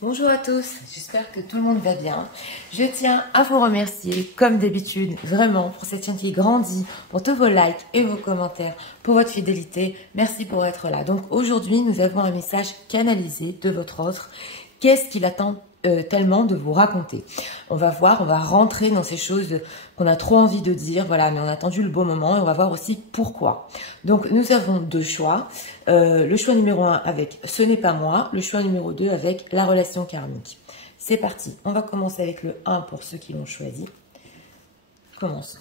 Bonjour à tous, j'espère que tout le monde va bien. Je tiens à vous remercier, comme d'habitude, vraiment, pour cette chaîne qui grandit, pour tous vos likes et vos commentaires, pour votre fidélité. Merci pour être là. Donc aujourd'hui, nous avons un message canalisé de votre autre. Qu'est-ce qu'il attend tellement de vous raconter? On va voir, on va rentrer dans ces choses qu'on a trop envie de dire, voilà, mais on a attendu le bon moment et on va voir aussi pourquoi. Donc nous avons deux choix. Le choix numéro 1 avec ce n'est pas moi, le choix numéro 2 avec la relation karmique. C'est parti, on va commencer avec le 1 pour ceux qui l'ont choisi. Commence.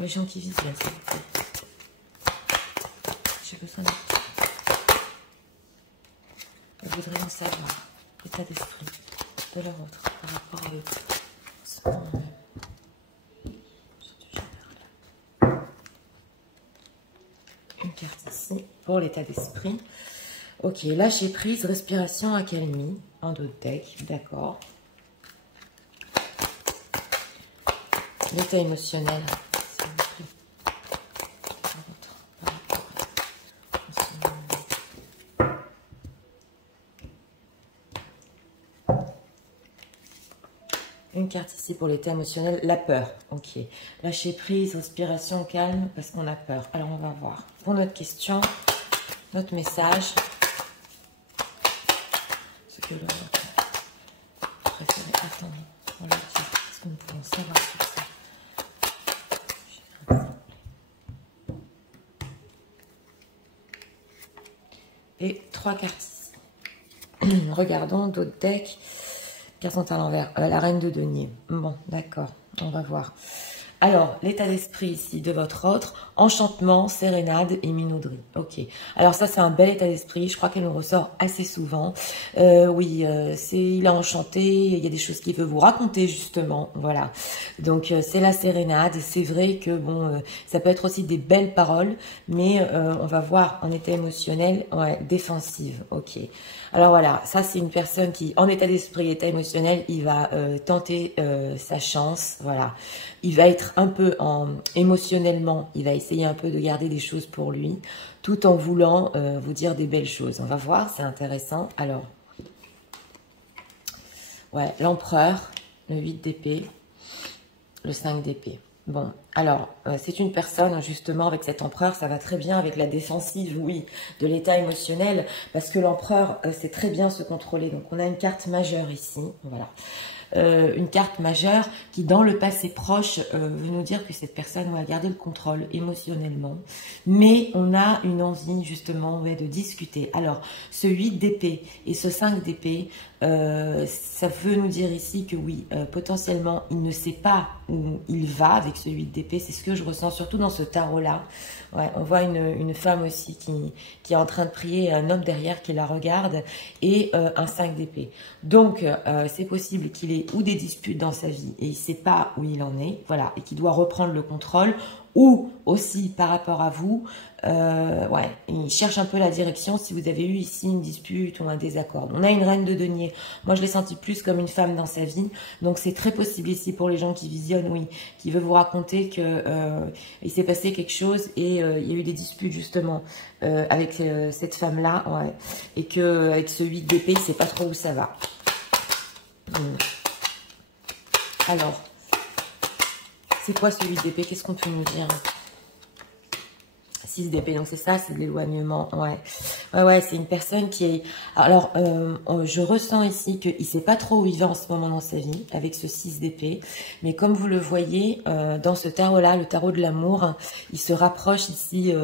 Les gens qui visionnent, s'il vous plaît. J'ai besoin d'un Je voudrais en savoir l'état d'esprit de leur autre par rapport à eux. Une carte ici pour l'état d'esprit. Ok, lâcher prise, respiration, accalmie. En dos de deck, d'accord. L'état émotionnel. Une carte ici pour l'état émotionnel, la peur. Ok. Lâcher prise, respiration, calme, parce qu'on a peur. Alors, on va voir. Pour notre question, notre message. Ce que l'on préférait attendre pour le dire. Qu'est-ce que nous pouvons savoir sur ça? Et 3 cartes ici. Regardons d'autres decks. Cartes sont à l'envers. La reine de denier. Bon, d'accord. On va voir. Alors, l'état d'esprit ici de votre autre. Enchantement, sérénade et minauderie. Ok. Alors ça, c'est un bel état d'esprit. Je crois qu'elle nous ressort assez souvent. Oui, il a enchanté. Il y a des choses qu'il veut vous raconter, justement. Voilà. Donc, c'est la sérénade. C'est vrai que, bon, ça peut être aussi des belles paroles. Mais on va voir en état émotionnel, ouais, défensive. Ok. Alors voilà, ça c'est une personne qui, en état d'esprit, état émotionnel, il va tenter sa chance, voilà. Il va être un peu émotionnellement, il va essayer un peu de garder des choses pour lui, tout en voulant vous dire des belles choses. On va voir, c'est intéressant. Alors, ouais, l'empereur, le 8 d'épée, le 5 d'épée. Bon, alors, c'est une personne, justement, avec cet empereur, ça va très bien avec la défensive, oui, de l'état émotionnel, parce que l'empereur sait très bien se contrôler. Donc, on a une carte majeure ici, voilà. Une carte majeure qui, dans le passé proche, veut nous dire que cette personne va garder le contrôle émotionnellement. Mais on a une envie, justement, ouais, de discuter. Alors, ce 8 d'épée et ce 5 d'épée, ça veut nous dire ici que oui, potentiellement, il ne sait pas où il va avec ce 8 d'épée. C'est ce que je ressens, surtout dans ce tarot-là. Ouais, on voit une femme aussi qui est en train de prier et un homme derrière qui la regarde et un 5 d'épée. Donc, c'est possible qu'il ait ou des disputes dans sa vie et il ne sait pas où il en est, voilà, et qu'il doit reprendre le contrôle, ou aussi par rapport à vous, ouais, il cherche un peu la direction si vous avez eu ici une dispute ou un désaccord. On a une reine de denier. Moi, je l'ai senti plus comme une femme dans sa vie. Donc, c'est très possible ici pour les gens qui visionnent, oui, qui veut vous raconter que il s'est passé quelque chose et il y a eu des disputes justement avec cette femme-là, ouais, et que avec ce 8 d'épée, il ne sait pas trop où ça va. Alors, c'est quoi ce 8 d'épée? Qu'est-ce qu'on peut nous dire? 6 d'épée, donc c'est ça, c'est de l'éloignement, ouais. Ouais, c'est une personne qui est... Alors, je ressens ici qu'il ne sait pas trop où il va en ce moment dans sa vie, avec ce 6 d'épée. Mais comme vous le voyez, dans ce tarot-là, le tarot de l'amour, il se rapproche ici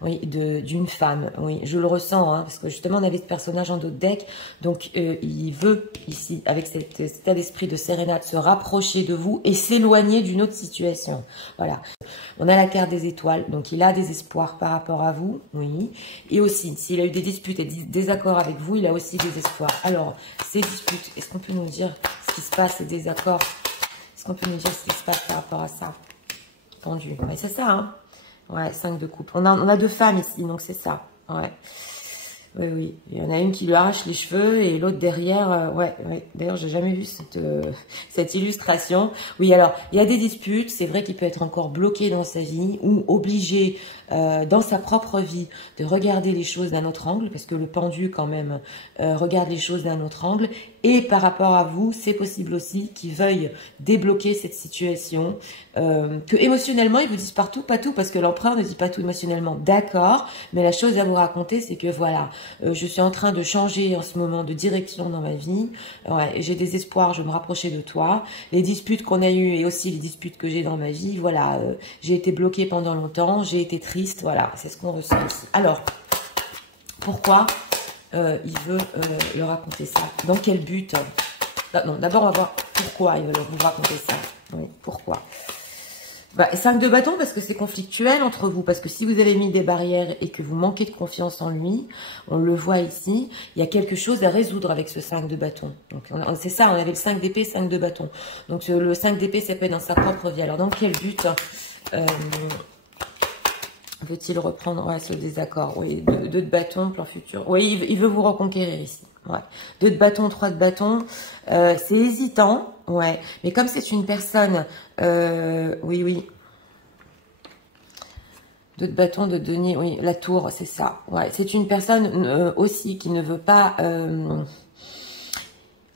oui, d'une femme. Oui, je le ressens, hein, parce que justement, on avait ce personnage en dos de deck. Donc, il veut, ici, avec cet état d'esprit de sérénade, se rapprocher de vous et s'éloigner d'une autre situation. Voilà. On a la carte des étoiles, donc il a des espoirs par rapport à vous, oui. Et aussi, s'il a eu des disputes et des désaccords avec vous, il a aussi des espoirs. Alors, ces disputes, est-ce qu'on peut nous dire ce qui se passe, ces désaccords? Est-ce qu'on peut nous dire ce qui se passe par rapport à ça? Tendu, ouais, c'est ça, hein. Ouais, 5 de coupe. On a 2 femmes ici, donc c'est ça, ouais. Oui, oui. Il y en a une qui lui arrache les cheveux et l'autre derrière. Ouais. D'ailleurs, j'ai jamais vu cette illustration. Oui, alors, il y a des disputes. C'est vrai qu'il peut être encore bloqué dans sa vie ou obligé dans sa propre vie de regarder les choses d'un autre angle, parce que le pendu, quand même, regarde les choses d'un autre angle. Et par rapport à vous, c'est possible aussi qu'il veuille débloquer cette situation, que émotionnellement, ils vous disent partout, pas tout, parce que l'empereur ne dit pas tout émotionnellement. D'accord, mais la chose à vous raconter, c'est que voilà, je suis en train de changer en ce moment de direction dans ma vie. Ouais, j'ai des espoirs, je me rapprochais de toi. Les disputes qu'on a eues et aussi les disputes que j'ai dans ma vie, voilà, j'ai été bloquée pendant longtemps, j'ai été triste, voilà, c'est ce qu'on ressent ici. Alors, pourquoi il veut leur raconter ça? Dans quel but? Non, d'abord, on va voir pourquoi il veut vous raconter ça. Oui, pourquoi? 5 de bâton, parce que c'est conflictuel entre vous. Parce que si vous avez mis des barrières et que vous manquez de confiance en lui, on le voit ici, il y a quelque chose à résoudre avec ce 5 de bâton. Donc, c'est ça, on avait le 5 d'épée, 5 de bâton. Donc, le 5 d'épée, ça peut être dans sa propre vie. Alors, dans quel but veut-il reprendre ce désaccord? Oui, 2 de bâton, plan futur. Oui, il veut vous reconquérir ici. Ouais. 2 de bâton, 3 de bâton. C'est hésitant, ouais. Mais comme c'est une personne... oui. 2 de bâton, de denier, oui, la tour, c'est ça. Ouais. C'est une personne aussi qui ne veut pas...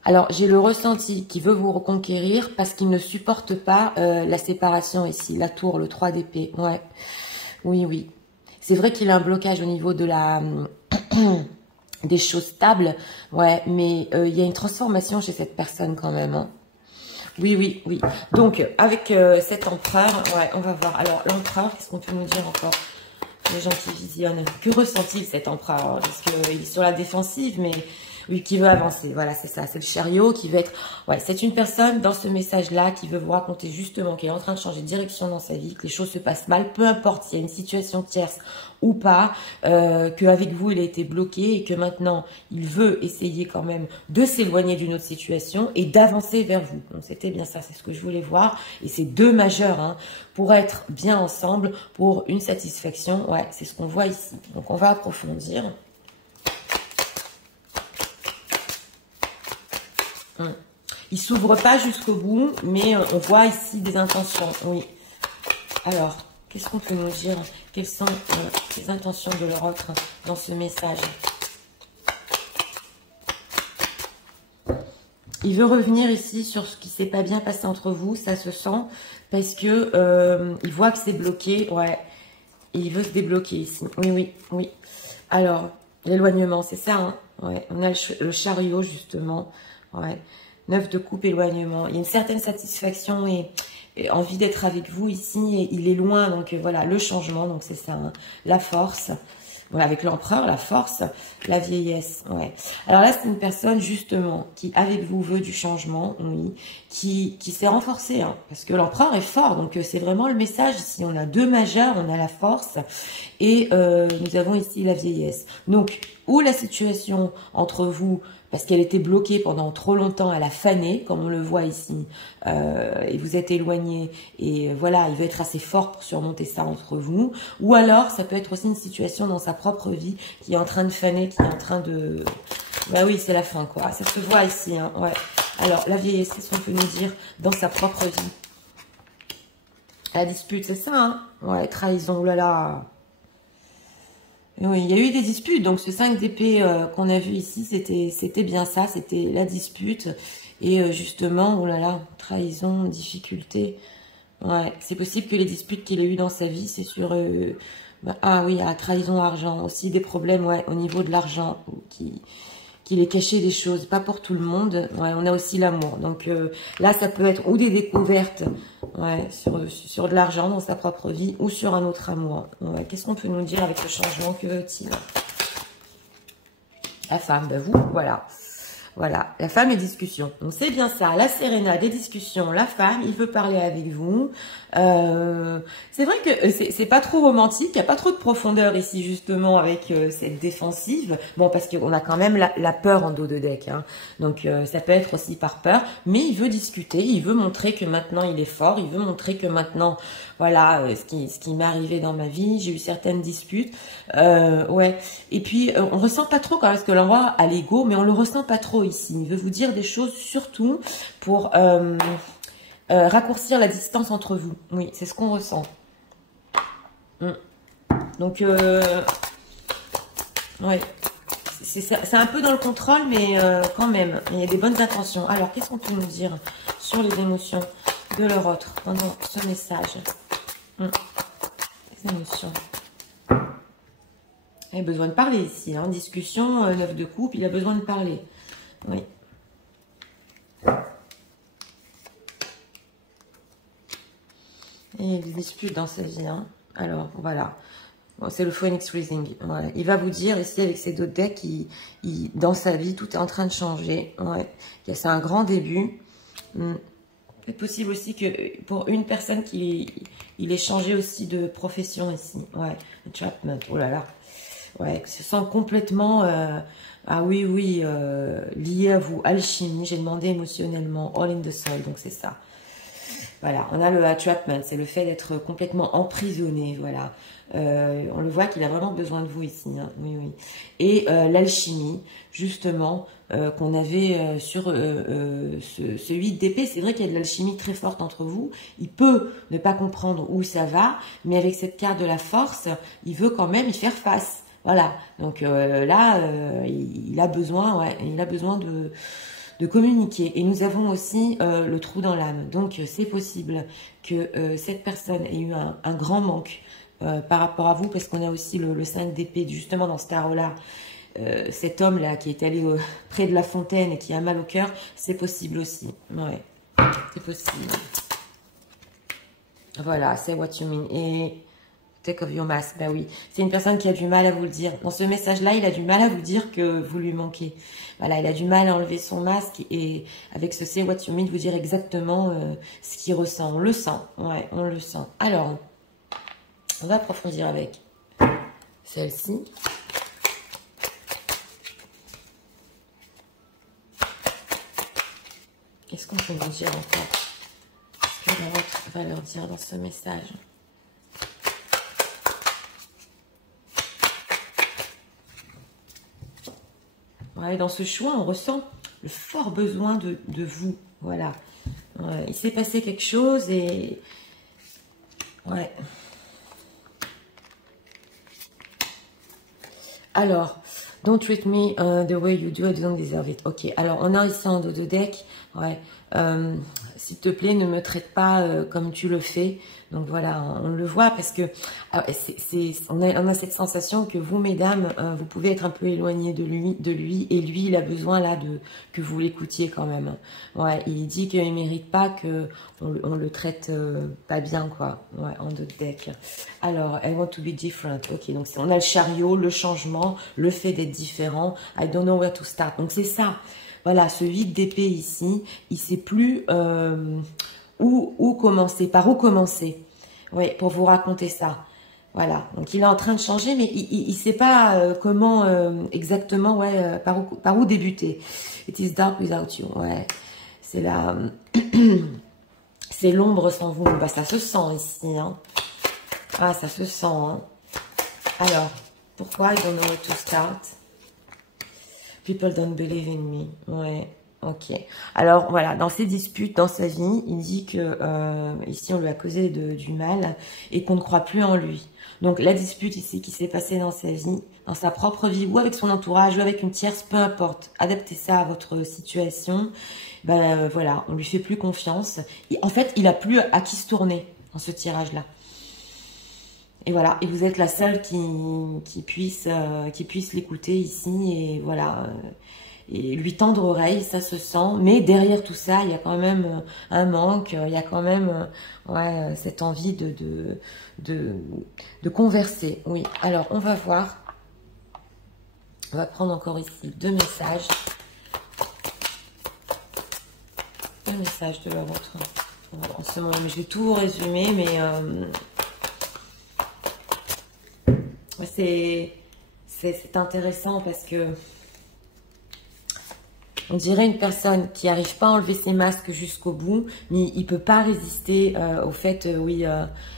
Alors, j'ai le ressenti qui veut vous reconquérir parce qu'il ne supporte pas la séparation ici. La tour, le 3 d'épée, ouais. Oui. C'est vrai qu'il a un blocage au niveau de la... des choses stables, ouais, mais il y a une transformation chez cette personne quand même, hein. Oui. Donc, avec cet empereur, ouais, on va voir. Alors, l'empereur, qu'est-ce qu'on peut nous dire encore? Les gens qui visionnent. Que ressent-il cet empereur? Parce qu'il est sur la défensive, mais oui, qui veut avancer. Voilà, c'est ça. C'est le chariot qui veut être... Ouais, c'est une personne dans ce message-là qui veut vous raconter justement qu'elle est en train de changer de direction dans sa vie, que les choses se passent mal, peu importe s'il y a une situation tierce ou pas, qu'avec vous, il a été bloqué et que maintenant, il veut essayer quand même de s'éloigner d'une autre situation et d'avancer vers vous. Donc, c'était bien ça, c'est ce que je voulais voir. Et c'est 2 majeurs, hein, pour être bien ensemble, pour une satisfaction. Ouais, c'est ce qu'on voit ici. Donc, on va approfondir. Il s'ouvre pas jusqu'au bout, mais on voit ici des intentions. Oui. Alors, qu'est-ce qu'on peut nous dire? Quelles sont les intentions de l'autre dans ce message? Il veut revenir ici sur ce qui s'est pas bien passé entre vous, ça se sent, parce que il voit que c'est bloqué, ouais. Et il veut se débloquer ici. Oui. Alors, l'éloignement, c'est ça, hein? Ouais. On a le chariot, justement. Ouais. 9 de coupe, éloignement. Il y a une certaine satisfaction et envie d'être avec vous ici. Et il est loin, donc voilà, le changement, donc c'est ça, hein. La force. Voilà, avec l'empereur, la force, la vieillesse. Ouais. Alors là, c'est une personne, justement, qui, avec vous, veut du changement, oui, qui s'est renforcée, hein, parce que l'empereur est fort. Donc, c'est vraiment le message. Ici, on a 2 majeurs, on a la force et nous avons ici la vieillesse. Donc, où la situation entre vous, parce qu'elle était bloquée pendant trop longtemps, elle a fané, comme on le voit ici, et vous êtes éloigné, et voilà, il veut être assez fort pour surmonter ça entre vous, ou alors, ça peut être aussi une situation dans sa propre vie, qui est en train de faner, qui est en train de... Bah oui, c'est la fin, quoi, ça se voit ici, hein, ouais. Alors, la vieillesse, qu'est-ce qu'on peut nous dire dans sa propre vie? La dispute, c'est ça, hein, ouais, trahison, oulala. Oui, il y a eu des disputes, donc ce 5 d'épée qu'on a vu ici, c'était bien ça, c'était la dispute, et justement, oh là là, trahison, difficulté, ouais, c'est possible que les disputes qu'il a eues dans sa vie, c'est sur, ah oui, trahison, argent, aussi des problèmes, ouais, au niveau de l'argent, qu'il ait caché des choses, pas pour tout le monde, ouais, on a aussi l'amour, donc là, ça peut être ou des découvertes, ouais, sur de l'argent dans sa propre vie, ou sur un autre amour, ouais. Qu'est-ce qu'on peut nous dire avec le changement, que veut-il? La femme, ben vous, voilà. Voilà, la femme et discussion. Donc c'est bien ça, la Serena, des discussions, la femme, il veut parler avec vous. C'est vrai que c'est pas trop romantique, il n'y a pas trop de profondeur ici justement avec cette défensive. Bon, parce qu'on a quand même la peur en dos de deck, hein. Donc ça peut être aussi par peur, mais il veut discuter, il veut montrer que maintenant il est fort, il veut montrer que maintenant, voilà, ce qui m'est arrivé dans ma vie, j'ai eu certaines disputes. Ouais, et puis on ressent pas trop quand même, parce que l'envoi a l'ego, mais on le ressent pas trop ici. Il veut vous dire des choses surtout pour raccourcir la distance entre vous. Oui, c'est ce qu'on ressent. Donc, ouais, c'est un peu dans le contrôle, mais quand même, il y a des bonnes intentions. Alors, qu'est-ce qu'on peut nous dire sur les émotions de leur autre pendant ce message? Les émotions. Il a besoin de parler ici, hein. Discussion, 9 de coupe, il a besoin de parler. Oui. Et il dispute dans sa vie, hein. Alors, voilà. Bon, c'est le Phoenix Rising. Voilà. Il va vous dire ici, avec ces deux decks, dans sa vie, tout est en train de changer. Ouais. C'est un grand début. C'est possible aussi que pour une personne, il ait changé aussi de profession ici. Ouais. Entrapment. Oh là là. Ouais, se sent complètement, ah oui, oui, lié à vous. Alchimie, j'ai demandé émotionnellement, all in the soul, donc c'est ça. Voilà, on a le attrapment, c'est le fait d'être complètement emprisonné, voilà. On le voit qu'il a vraiment besoin de vous ici, hein. Oui, oui. Et l'alchimie, justement, qu'on avait sur ce 8 d'épée, c'est vrai qu'il y a de l'alchimie très forte entre vous. Il peut ne pas comprendre où ça va, mais avec cette carte de la force, il veut quand même y faire face. Voilà, donc là, il a besoin, ouais, il a besoin de communiquer. Et nous avons aussi le trou dans l'âme. Donc c'est possible que cette personne ait eu un grand manque par rapport à vous, parce qu'on a aussi le 5 d'épée, justement dans ce tarot-là. Cet homme-là qui est allé près de la fontaine et qui a mal au cœur, c'est possible aussi. Ouais, c'est possible. Voilà, c'est what you mean. Et take off your mask, ben oui. C'est une personne qui a du mal à vous le dire. Dans ce message-là, il a du mal à vous dire que vous lui manquez. Voilà, il a du mal à enlever son masque et avec ce say what you mean, vous dire exactement ce qu'il ressent. On le sent, ouais, on le sent. Alors, on va approfondir avec celle-ci. Qu'est-ce qu'on peut vous dire encore? Qu'est-ce que l'autre va leur dire dans ce message? Ouais, dans ce choix, on ressent le fort besoin de vous. Voilà. Ouais, il s'est passé quelque chose et... Ouais. Alors, don't treat me the way you do, I don't deserve it. Ok, alors on a ici en dos de deck. Ouais. S'il te plaît, ne me traite pas comme tu le fais. Donc voilà, on le voit parce que on a cette sensation que vous, mesdames, vous pouvez être un peu éloigné de lui, et lui, il a besoin là que vous l'écoutiez quand même. Ouais, il dit qu'il ne mérite pas que on le traite pas bien, quoi. Ouais, en dos de deck. Alors, I want to be different. Ok, donc on a le chariot, le changement, le fait d'être différent. I don't know where to start. Donc c'est ça. Voilà, ce 8 d'épée ici, il ne sait plus où commencer, par où commencer. Oui, pour vous raconter ça. Voilà, donc il est en train de changer, mais il ne sait pas comment exactement, ouais, par où débuter. It is dark without you, ouais. C'est la... c'est l'ombre sans vous. Bah, ça se sent ici, hein. Ah, ça se sent, hein. Alors, pourquoi I don't know where to start? People don't believe in me. Ouais, ok. Alors, voilà, dans ces disputes, dans sa vie, il dit que ici, on lui a causé du mal et qu'on ne croit plus en lui. Donc, la dispute ici qui s'est passée dans sa vie, dans sa propre vie, ou avec son entourage, ou avec une tierce, peu importe. Adaptez ça à votre situation. Ben, voilà, on lui fait plus confiance. Et, en fait, il a plus à qui se tourner dans ce tirage-là. Et voilà, et vous êtes la seule qui puisse l'écouter ici, et voilà, et lui tendre oreille, ça se sent. Mais derrière tout ça, il y a quand même un manque, il y a quand même ouais, cette envie de converser. Oui, alors on va voir, on va prendre encore ici 2 messages un message de leur autre en ce moment. Mais je vais tout vous résumer, mais c'est intéressant parce que on dirait une personne qui n'arrive pas à enlever ses masques jusqu'au bout, mais il ne peut pas résister au fait,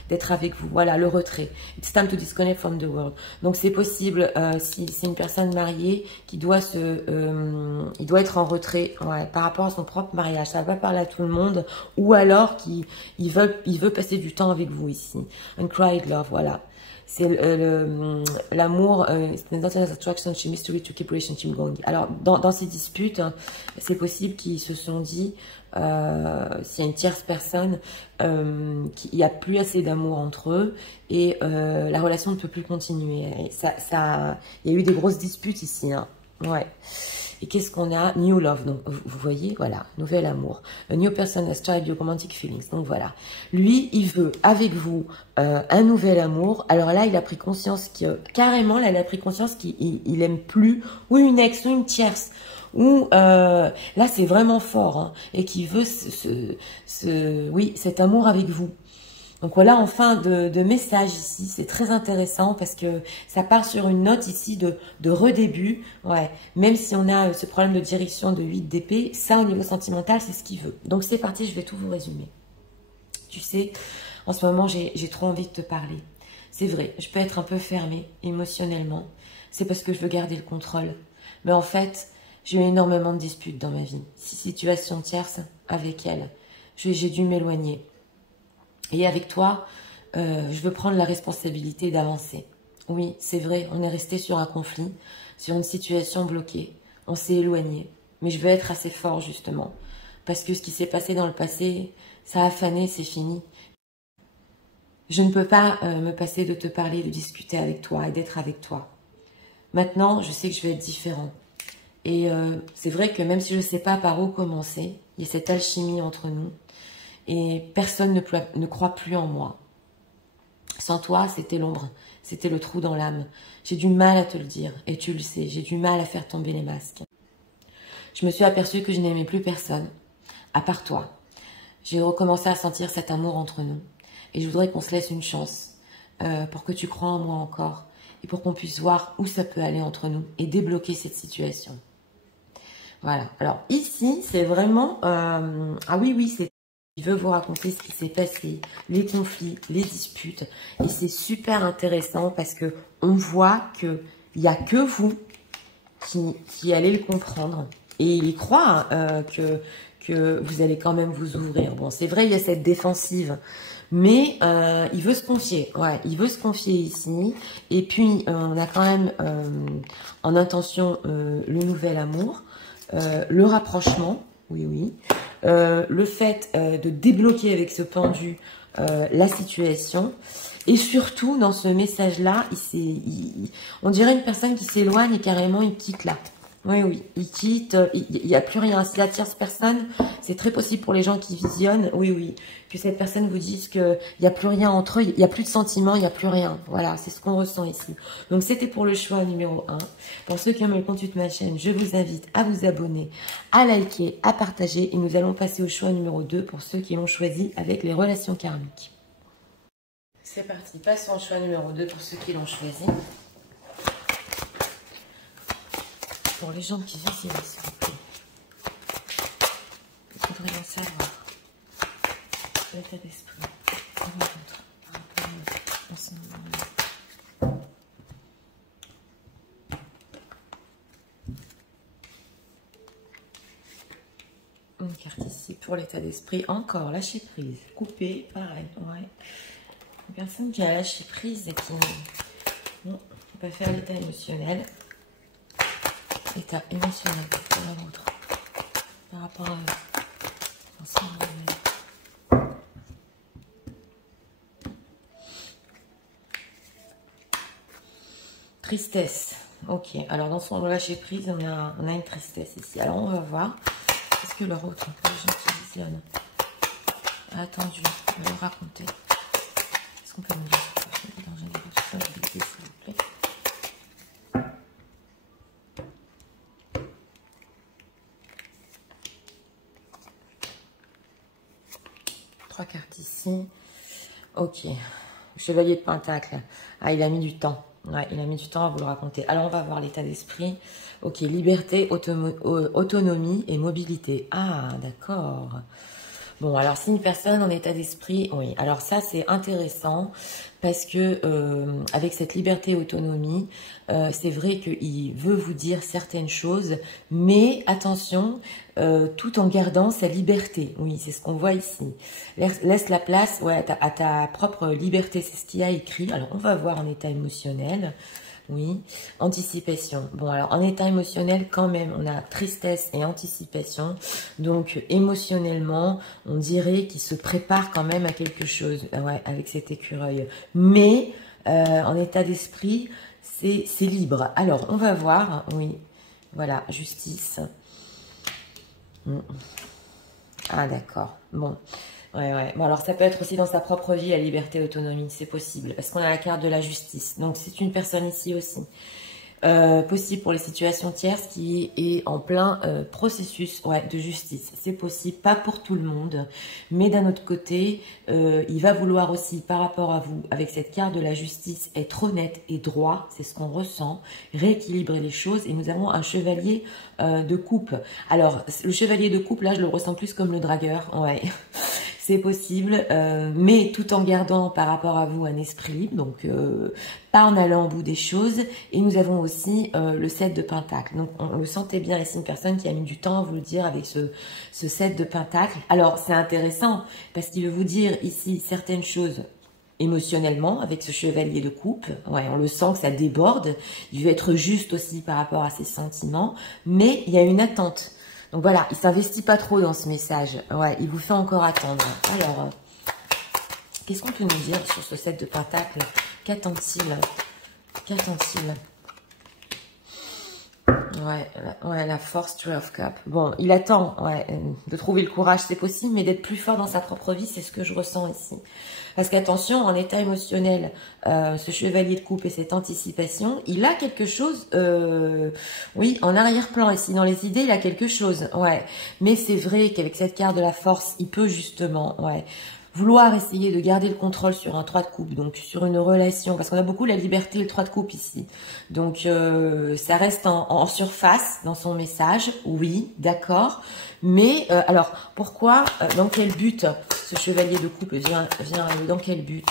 d'être avec vous. Voilà, le retrait. It's time to disconnect from the world. Donc, c'est possible, si c'est une personne mariée qui doit il doit être en retrait, ouais, par rapport à son propre mariage. Ça ne va pas parler à tout le monde. Ou alors, il veut passer du temps avec vous ici. Uncried love, voilà. C'est l'amour, attraction, mystery to keep relationship going. Alors, dans ces disputes, c'est possible qu'ils se sont dit, s'il y a une tierce personne, qu'il n'y a plus assez d'amour entre eux et la relation ne peut plus continuer. Et il y a eu des grosses disputes ici, hein. Ouais. Et qu'est-ce qu'on a? New love. Donc, vous voyez, voilà, nouvel amour. A new person has tried your romantic feelings. Donc, voilà. Lui, il veut, avec vous, un nouvel amour. Alors là, il a pris conscience carrément, là, il a pris conscience qu'il aime plus ou une ex ou une tierce. Ou, là, c'est vraiment fort, hein, et qu'il veut oui, cet amour avec vous. Donc voilà, en fin de message ici, c'est très intéressant parce que ça part sur une note ici de redébut. Ouais, même si on a ce problème de direction de 8 d'épée, ça au niveau sentimental, c'est ce qu'il veut. Donc c'est parti, je vais tout vous résumer. Tu sais, en ce moment, j'ai trop envie de te parler. C'est vrai, je peux être un peu fermée émotionnellement. C'est parce que je veux garder le contrôle. Mais en fait, j'ai eu énormément de disputes dans ma vie. Situation tierce avec elle. J'ai dû m'éloigner. Et avec toi, je veux prendre la responsabilité d'avancer. Oui, c'est vrai, on est resté sur un conflit, sur une situation bloquée. On s'est éloigné. Mais je veux être assez fort, justement. Parce que ce qui s'est passé dans le passé, ça a fané, c'est fini. Je ne peux pas me passer de te parler, de discuter avec toi et d'être avec toi. Maintenant, je sais que je vais être différent. Et c'est vrai que même si je ne sais pas par où commencer, il y a cette alchimie entre nous. Et personne ne croit plus en moi. Sans toi, c'était l'ombre, c'était le trou dans l'âme. J'ai du mal à te le dire, et tu le sais, j'ai du mal à faire tomber les masques. Je me suis aperçue que je n'aimais plus personne, à part toi. J'ai recommencé à sentir cet amour entre nous. Et je voudrais qu'on se laisse une chance, pour que tu crois en moi encore, et pour qu'on puisse voir où ça peut aller entre nous, et débloquer cette situation. Voilà, alors ici, c'est vraiment... ah oui, c'est... Il veut vous raconter ce qui s'est passé, les conflits, les disputes. Et c'est super intéressant parce que on voit qu'il n'y a que vous qui allez le comprendre. Et il y croit que vous allez quand même vous ouvrir. Bon, c'est vrai, il y a cette défensive. Mais il veut se confier. Ouais, il veut se confier ici. Et puis, on a quand même en intention le nouvel amour, le rapprochement. Oui. Le fait de débloquer avec ce pendu la situation. Et surtout, dans ce message-là, on dirait une personne qui s'éloigne et carrément, il quitte là. Oui, il quitte, il n'y a plus rien. Si la tierce personne, c'est très possible pour les gens qui visionnent, oui, que cette personne vous dise qu'il n'y a plus rien entre eux, il n'y a plus de sentiments, il n'y a plus rien. Voilà, c'est ce qu'on ressent ici. Donc, c'était pour le choix numéro 1. Pour ceux qui aiment le contenu de ma chaîne, je vous invite à vous abonner, à liker, à partager. Et nous allons passer au choix numéro 2 pour ceux qui l'ont choisi avec les relations karmiques. C'est parti, passons au choix numéro 2 pour ceux qui l'ont choisi. Pour les gens qui visionnent, s'il vous plaît. Il faudrait en savoir. L'état d'esprit. Une carte ici pour l'état d'esprit. Encore, lâcher prise. Couper, pareil. Ouais. Une personne qui a lâché prise et qui peut faire l'état émotionnel. État émotionnel pour la vôtre. Par rapport à tristesse. Ok, alors dans son lâcher prise, on a une tristesse ici. Alors on va voir. Est-ce que leur autre, les gens qui visionnent, a attendu, on va leur raconter. Est-ce qu'on peut me dire dans une responsabilité, s'il vous plaît? 3 cartes ici. Ok. Chevalier de Pentacle. Ah, il a mis du temps. Ouais, il a mis du temps à vous le raconter. Alors, on va voir l'état d'esprit. Ok, liberté, autonomie et mobilité. Ah, d'accord. Bon, alors si une personne en état d'esprit, oui, alors ça c'est intéressant parce que avec cette liberté et autonomie, c'est vrai qu'il veut vous dire certaines choses, mais attention, tout en gardant sa liberté. Oui, c'est ce qu'on voit ici. Laisse la place ouais, à ta propre liberté, c'est ce qu'il y a écrit. Alors on va voir en état émotionnel. Oui, anticipation. Bon, alors en état émotionnel, quand même, on a tristesse et anticipation. Donc, émotionnellement, on dirait qu'il se prépare quand même à quelque chose, ouais, avec cet écureuil. Mais, en état d'esprit, c'est libre. Alors, on va voir, oui, voilà, justice. Ah, d'accord, bon. Ouais, ouais. Bon, alors ça peut être aussi dans sa propre vie, la liberté et l'autonomie, c'est possible, parce qu'on a la carte de la justice. Donc c'est une personne ici aussi. Possible pour les situations tierces qui est en plein processus ouais, de justice. C'est possible, pas pour tout le monde, mais d'un autre côté, il va vouloir aussi, par rapport à vous, avec cette carte de la justice, être honnête et droit, c'est ce qu'on ressent, rééquilibrer les choses. Et nous avons un chevalier de coupe. Alors, le chevalier de coupe, là, je le ressens plus comme le dragueur, ouais. C'est possible, mais tout en gardant par rapport à vous un esprit libre, donc pas en allant au bout des choses. Et nous avons aussi le 7 de Pentacle. Donc on le sentait bien ici, une personne qui a mis du temps à vous le dire avec ce 7 de Pentacle. Alors c'est intéressant parce qu'il veut vous dire ici certaines choses émotionnellement avec ce chevalier de coupe. Ouais, on le sent que ça déborde. Il veut être juste aussi par rapport à ses sentiments, mais il y a une attente. Donc voilà, il s'investit pas trop dans ce message. Ouais, il vous fait encore attendre. Alors, qu'est-ce qu'on peut nous dire sur ce 7 de Pentacle? Qu'attend-il? Qu'attend-il? Ouais, la force, Three of Cups. Bon, il attend ouais, de trouver le courage, c'est possible, mais d'être plus fort dans sa propre vie, c'est ce que je ressens ici. Parce qu'attention, en état émotionnel, ce chevalier de coupe et cette anticipation, il a quelque chose, oui, en arrière-plan ici, dans les idées, il a quelque chose, ouais. Mais c'est vrai qu'avec cette carte de la force, il peut justement, ouais, vouloir essayer de garder le contrôle sur un 3 de coupe, donc sur une relation, parce qu'on a beaucoup la liberté et le 3 de coupe ici. Donc, ça reste en surface dans son message, oui, d'accord. Mais, alors, pourquoi, dans quel but ce chevalier de coupe vient dans quel but?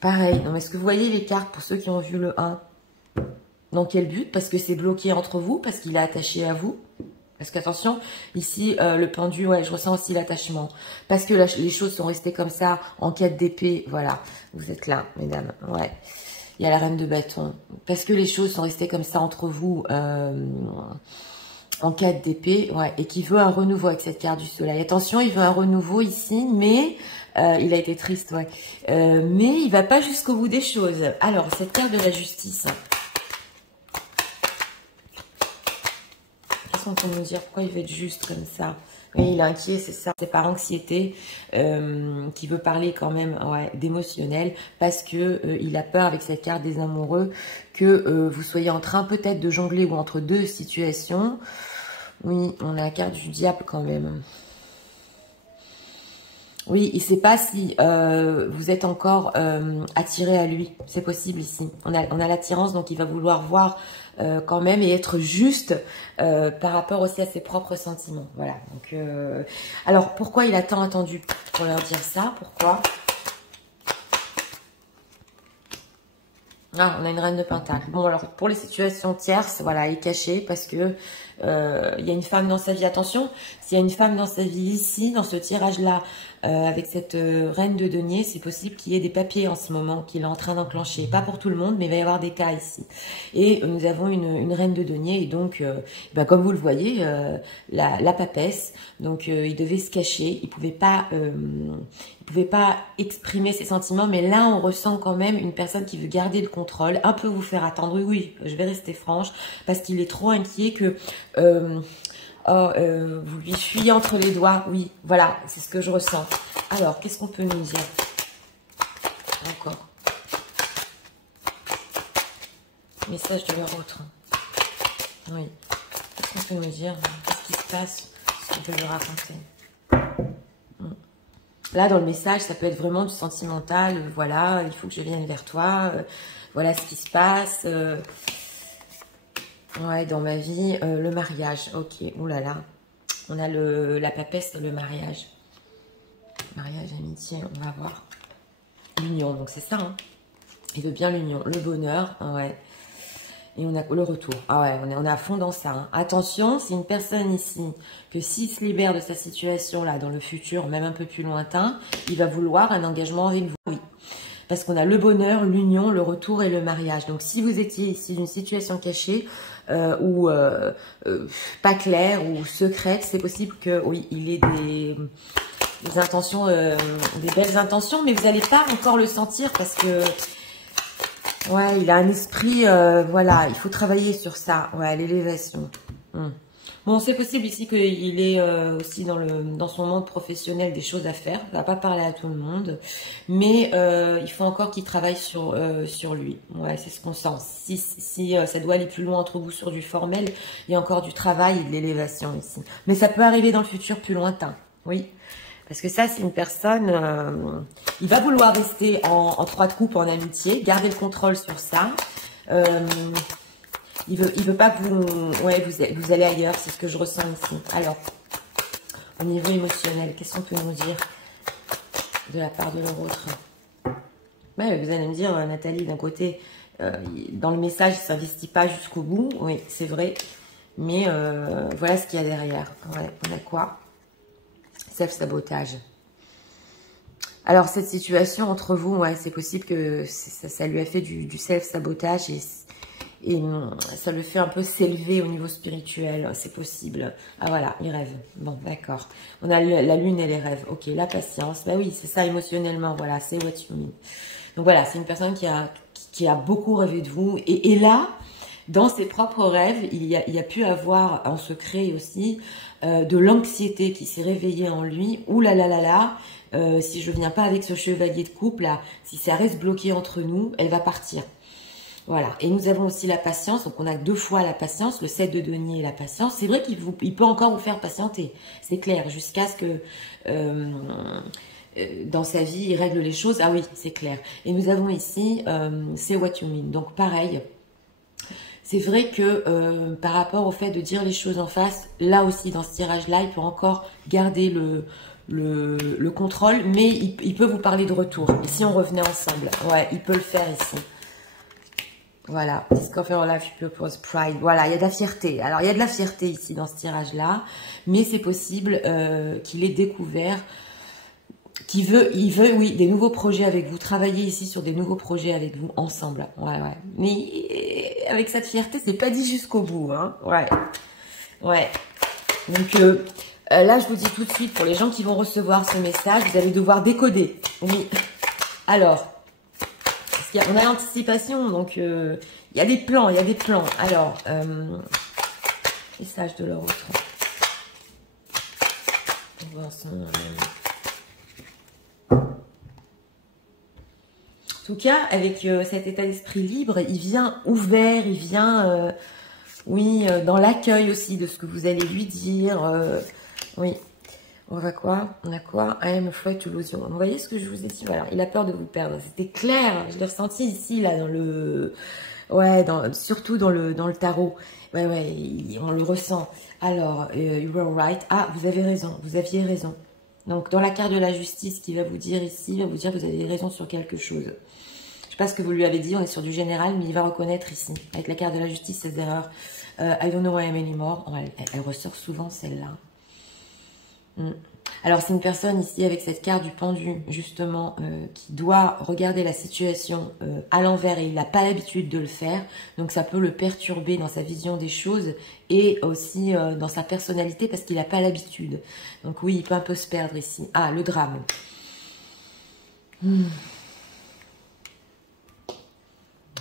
Pareil, non, mais est-ce que vous voyez les cartes pour ceux qui ont vu le 1? Dans quel but? Parce que c'est bloqué entre vous, parce qu'il est attaché à vous. Parce qu'attention, ici, le pendu, ouais, je ressens aussi l'attachement. Parce que là, les choses sont restées comme ça, en 4 d'épée, voilà. Vous êtes là, mesdames, ouais. Il y a la reine de bâton. Parce que les choses sont restées comme ça entre vous, en 4 d'épée, ouais. Et qui veut un renouveau avec cette carte du soleil. Attention, il veut un renouveau ici, mais il a été triste, ouais. Mais il va pas jusqu'au bout des choses. Alors, cette carte de la justice... On peut nous dire pourquoi il veut être juste comme ça. Oui, il est inquiet, c'est ça. C'est par anxiété qui veut parler quand même ouais, d'émotionnel parce que il a peur avec cette carte des amoureux que vous soyez en train peut-être de jongler ou entre deux situations. Oui, on a la carte du diable quand même. Oui, il ne sait pas si vous êtes encore attiré à lui. C'est possible ici. On a l'attirance, donc il va vouloir voir quand même et être juste par rapport aussi à ses propres sentiments. Voilà. Donc, alors, pourquoi il a tant attendu pour leur dire ça? Pourquoi? Ah, on a une reine de Pentacle. Bon, alors, pour les situations tierces, voilà, il est caché parce que il y a une femme dans sa vie. Attention, s'il y a une femme dans sa vie ici, dans ce tirage-là, avec cette reine de denier, c'est possible qu'il y ait des papiers en ce moment qu'il est en train d'enclencher. Pas pour tout le monde, mais il va y avoir des cas ici. Et nous avons une reine de denier, et donc, ben, comme vous le voyez, la papesse, donc il devait se cacher, il pouvait pas exprimer ses sentiments, mais là, on ressent quand même une personne qui veut garder le contrôle, un peu vous faire attendre. Oui, oui, je vais rester franche, parce qu'il est trop inquiet que... vous lui fuyez entre les doigts. Oui, voilà, c'est ce que je ressens. Alors, qu'est-ce qu'on peut nous dire? Encore. Message de leur autre. Oui. Qu'est-ce qu'on peut nous dire? Qu'est-ce qui se passe? Ce qu'on peut lui raconter? Là, dans le message, ça peut être vraiment du sentimental. Voilà, il faut que je vienne vers toi. Voilà ce qui se passe. Ouais, dans ma vie, le mariage. Ok, oulala. On a la papesse, le mariage. Mariage, amitié, on va voir. L'union, donc c'est ça. Hein. Il veut bien l'union, le bonheur. Ouais. Et on a le retour. Ah ouais, on est à fond dans ça. Hein. Attention, c'est une personne ici que s'il se libère de sa situation là, dans le futur, même un peu plus lointain, il va vouloir un engagement avec vous. Oui. Parce qu'on a le bonheur, l'union, le retour et le mariage. Donc si vous étiez ici d'une situation cachée ou pas claire ou secrète, c'est possible que oui, il ait des intentions, des belles intentions, mais vous n'allez pas encore le sentir parce que ouais, il a un esprit, voilà, il faut travailler sur ça, ouais, l'élévation. Bon, c'est possible ici qu'il ait aussi dans son monde professionnel des choses à faire. Il va pas parler à tout le monde, mais il faut encore qu'il travaille sur lui. Ouais, c'est ce qu'on sent. Si ça doit aller plus loin entre vous sur du formel, il y a encore du travail et de l'élévation ici. Mais ça peut arriver dans le futur plus lointain, oui. Parce que ça, c'est une personne, il va vouloir rester en 3 de coupe, en amitié, garder le contrôle sur ça. Il veut pas que vous allez ailleurs, c'est ce que je ressens ici. Alors, au niveau émotionnel, qu'est-ce qu'on peut nous dire de la part de l'autre? Ouais, vous allez me dire, Nathalie, d'un côté, dans le message, il ne s'investit pas jusqu'au bout. Oui, c'est vrai. Mais voilà ce qu'il y a derrière. Ouais, on a quoi? Self-sabotage. Alors, cette situation entre vous, ouais, c'est possible que ça lui a fait du self-sabotage et ça le fait un peu s'élever au niveau spirituel. C'est possible. Ah, voilà, il rêve. Bon, d'accord. On a la lune et les rêves. Ok, la patience. Bah oui, c'est ça émotionnellement. Voilà, c'est what you mean. Donc, voilà, c'est une personne qui a beaucoup rêvé de vous. Et là, dans ses propres rêves, il y a pu avoir en secret aussi de l'anxiété qui s'est réveillée en lui. Ouh là là là là, si je viens pas avec ce chevalier de coupe là, si ça reste bloqué entre nous, elle va partir. Voilà. Et nous avons aussi la patience. Donc on a 2 fois la patience, le 7 de denier et la patience. C'est vrai qu'il peut encore vous faire patienter. C'est clair, jusqu'à ce que dans sa vie, il règle les choses. Ah oui, c'est clair. Et nous avons ici, c'est what you mean. Donc pareil. C'est vrai que par rapport au fait de dire les choses en face, là aussi, dans ce tirage-là, il peut encore garder le contrôle, mais il peut vous parler de retour. Et si on revenait ensemble, ouais, il peut le faire ici. Voilà, Discover Life Purpose, Pride. Voilà, il y a de la fierté. Alors, il y a de la fierté ici dans ce tirage-là, mais c'est possible qu'il ait découvert il veut, oui, des nouveaux projets avec vous. Travailler ici sur des nouveaux projets avec vous, ensemble. Ouais, ouais. Mais avec cette fierté, c'est pas dit jusqu'au bout, hein. Ouais. Ouais. Donc, là, je vous dis tout de suite, pour les gens qui vont recevoir ce message, vous allez devoir décoder. Oui. Alors, on a l'anticipation, donc il y a des plans, il y a des plans. Alors, message de l'autre. On va voir son... En tout cas, avec cet état d'esprit libre, il vient ouvert, il vient, oui, dans l'accueil aussi de ce que vous allez lui dire. Oui, on va quoi? On a quoi? I am afraid to lose you. Vous voyez ce que je vous ai dit? Voilà, il a peur de vous perdre. C'était clair, je l'ai ressenti ici, là, dans le... Ouais, surtout dans le tarot. Ouais, ouais, on le ressent. Alors, you were right. Ah, vous avez raison, vous aviez raison. Donc, dans la carte de la justice, qui va vous dire ici, il va vous dire que vous avez raison sur quelque chose. Je sais pas ce que vous lui avez dit, on est sur du général, mais il va reconnaître ici, avec la carte de la justice, ses erreurs. I don't know why I'm anymore. Oh, elle ressort souvent, celle-là. Alors, c'est une personne ici, avec cette carte du pendu, justement, qui doit regarder la situation à l'envers et il n'a pas l'habitude de le faire. Donc, ça peut le perturber dans sa vision des choses et aussi dans sa personnalité parce qu'il n'a pas l'habitude. Donc, oui, il peut un peu se perdre ici. Ah, le drame.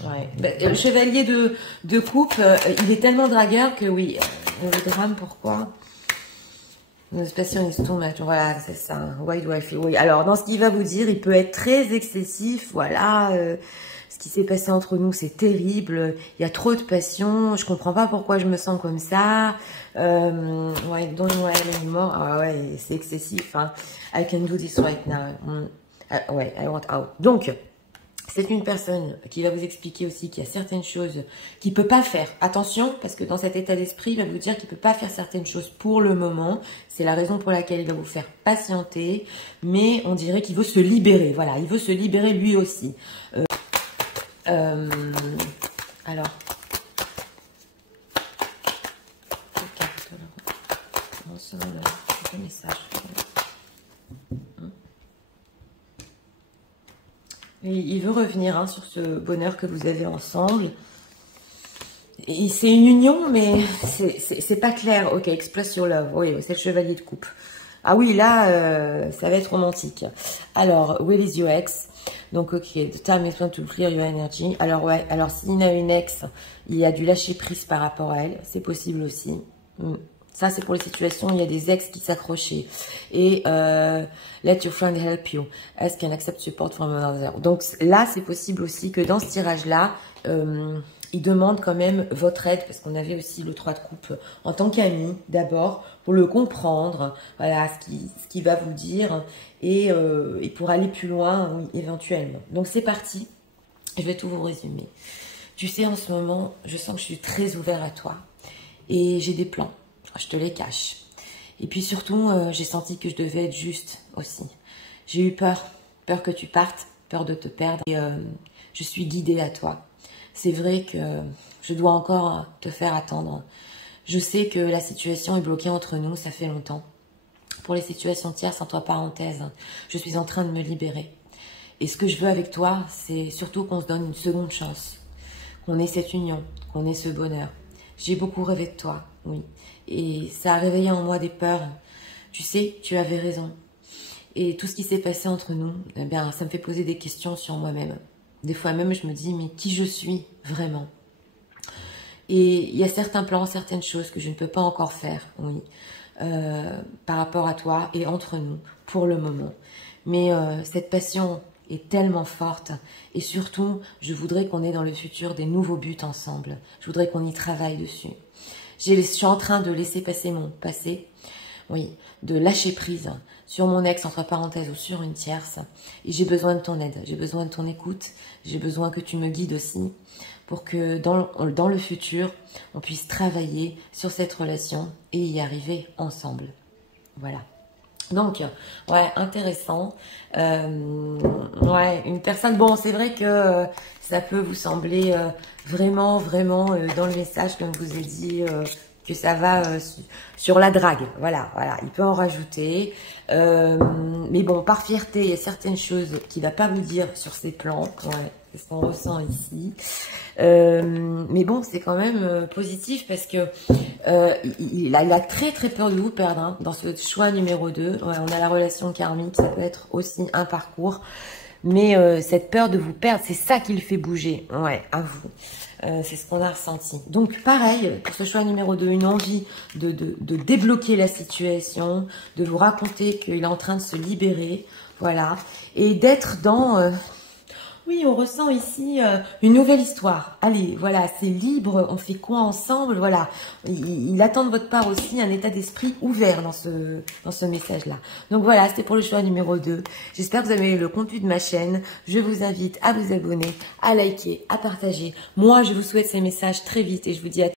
Ouais. Le chevalier de coupe, il est tellement dragueur que oui, le drame, pourquoi? Voilà, c'est ça. Why do I feel? Oui. Alors, dans ce qu'il va vous dire, il peut être très excessif, voilà. ce qui s'est passé entre nous, c'est terrible. Il y a trop de passion. Je comprends pas pourquoi je me sens comme ça. Ouais, don't worry anymore. Ah ouais, c'est excessif. Hein. I can do this right now. Ouais, I want out. Donc, c'est une personne qui va vous expliquer aussi qu'il y a certaines choses qu'il ne peut pas faire. Attention, parce que dans cet état d'esprit, il va vous dire qu'il ne peut pas faire certaines choses pour le moment. C'est la raison pour laquelle il va vous faire patienter. Mais on dirait qu'il veut se libérer. Voilà, il veut se libérer lui aussi. Alors... message. Et il veut revenir hein, sur ce bonheur que vous avez ensemble. Et c'est une union, mais c'est pas clair. Ok, express your love. Oui, c'est le chevalier de coupe. Ah oui, là, ça va être romantique. Alors, where is your ex? Donc, ok, the time is to clear your energy. Alors, ouais, alors s'il y a une ex, il y a du lâcher prise par rapport à elle. C'est possible aussi. Ça, c'est pour les situations où il y a des ex qui s'accrochaient. Et let your friend help you. Ask can accept support from another. Donc là, c'est possible aussi que dans ce tirage-là, il demande quand même votre aide, parce qu'on avait aussi le 3 de coupe en tant qu'ami, d'abord, pour le comprendre, voilà, ce qu'il va vous dire, et pour aller plus loin, oui, éventuellement. Donc c'est parti, je vais tout vous résumer. Tu sais, en ce moment, je sens que je suis très ouvert à toi, et j'ai des plans. Je te les cache. Et puis surtout, j'ai senti que je devais être juste aussi. J'ai eu peur que tu partes, peur de te perdre. Et je suis guidée à toi. C'est vrai que je dois encore te faire attendre. Je sais que la situation est bloquée entre nous, ça fait longtemps. Pour les situations tierces, entre parenthèses, je suis en train de me libérer. Et ce que je veux avec toi, c'est surtout qu'on se donne une seconde chance. Qu'on ait cette union, qu'on ait ce bonheur. J'ai beaucoup rêvé de toi, oui. Et ça a réveillé en moi des peurs. Tu sais, tu avais raison. Et tout ce qui s'est passé entre nous, eh bien, ça me fait poser des questions sur moi-même. Des fois même, je me dis, mais qui je suis vraiment? Et il y a certains plans, certaines choses que je ne peux pas encore faire, oui, par rapport à toi et entre nous, pour le moment. Mais cette passion est tellement forte. Et surtout, je voudrais qu'on ait dans le futur des nouveaux buts ensemble. Je voudrais qu'on y travaille dessus. Je suis en train de laisser passer mon passé, oui, de lâcher prise sur mon ex, entre parenthèses, ou sur une tierce. Et j'ai besoin de ton aide, j'ai besoin de ton écoute, j'ai besoin que tu me guides aussi, pour que dans le futur, on puisse travailler sur cette relation et y arriver ensemble. Voilà. Donc, ouais, intéressant. Ouais, une personne... Bon, c'est vrai que ça peut vous sembler vraiment dans le message, comme je vous ai dit, que ça va sur la drague. Voilà, il peut en rajouter. Mais bon, par fierté, il y a certaines choses qu'il ne va pas vous dire sur ses plans. Ouais, c'est ce qu'on ressent ici. Mais bon, c'est quand même positif parce que il a très peur de vous perdre hein, dans ce choix numéro 2. Ouais, on a la relation karmique, ça peut être aussi un parcours. Mais cette peur de vous perdre, c'est ça qui le fait bouger. Ouais, à vous. C'est ce qu'on a ressenti. Donc pareil, pour ce choix numéro 2, une envie de débloquer la situation, de vous raconter qu'il est en train de se libérer, voilà. Et d'être dans... oui, on ressent ici une nouvelle histoire. Allez, voilà, c'est libre, on fait quoi ensemble? Voilà, il attend de votre part aussi un état d'esprit ouvert dans ce message-là. Donc voilà, c'était pour le choix numéro 2. J'espère que vous avez aimé le contenu de ma chaîne. Je vous invite à vous abonner, à liker, à partager. Moi, je vous souhaite ces messages très vite et je vous dis à